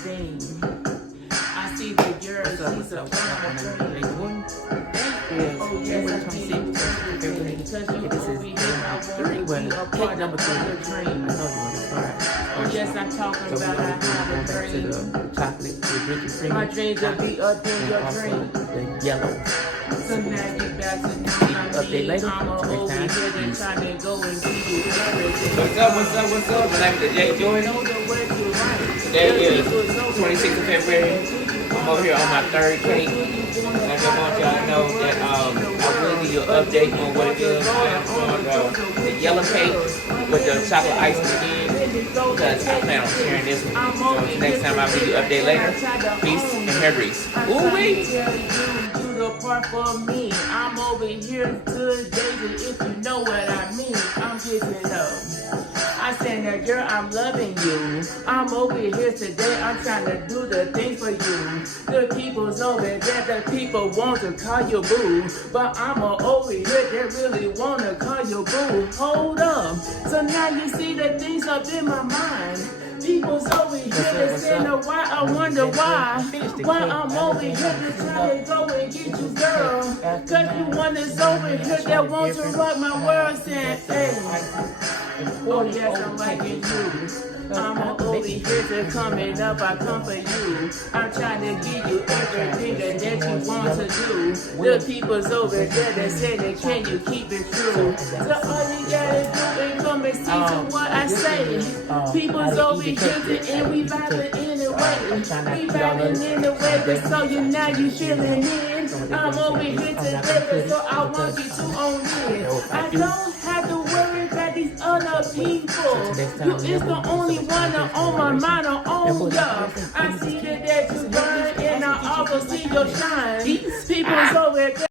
thing. I see the girl, she's a fine. Oh yes, I see you. Because you over here, I want to be a part of the dream. Oh yes, I'm talking about how I dream. My dreams will be up in your dream. The yellow. So now you back to me. I'm over here and trying to go and see you everything. What's up? My name is TheJ. Today is 26th of February. I'm over here on my third cake. I just want y'all to know that I will give you an update on what it is. I am on the yellow cake with the chocolate icing again because I plan on sharing this with you. So next time I'll give you an update later. Peace and hair grease. Ooh-wee! The part for me. I'm over here today, if you know what I mean. I'm getting up. I said, now girl, I'm loving you. I'm over here today, I'm trying to do the thing for you. The people's over there, the people want to call you boo. But I'm over here, they really want to call you boo. Hold up. So now you see the things up in my mind. People's over here to say no why, I wonder why. Why I'm over here to try to go and get you, girl. Cause you one is over here that wants to rock my world saying, hey. Oh yes, I'm liking you. I'm over here to coming up, I come for you. I'm trying to give you everything that you want to do. The people's over there that say that can you keep it true. So all you gotta do is come and see to what I say. People's over here to and we vibing anyway. We vibing anyway, but so you now you feeling in. I'm over here today, so I want you to own it. I don't have to worry about these other people. You is the only one on my mind or on ya. I see that you burn and I also see your shine. People's over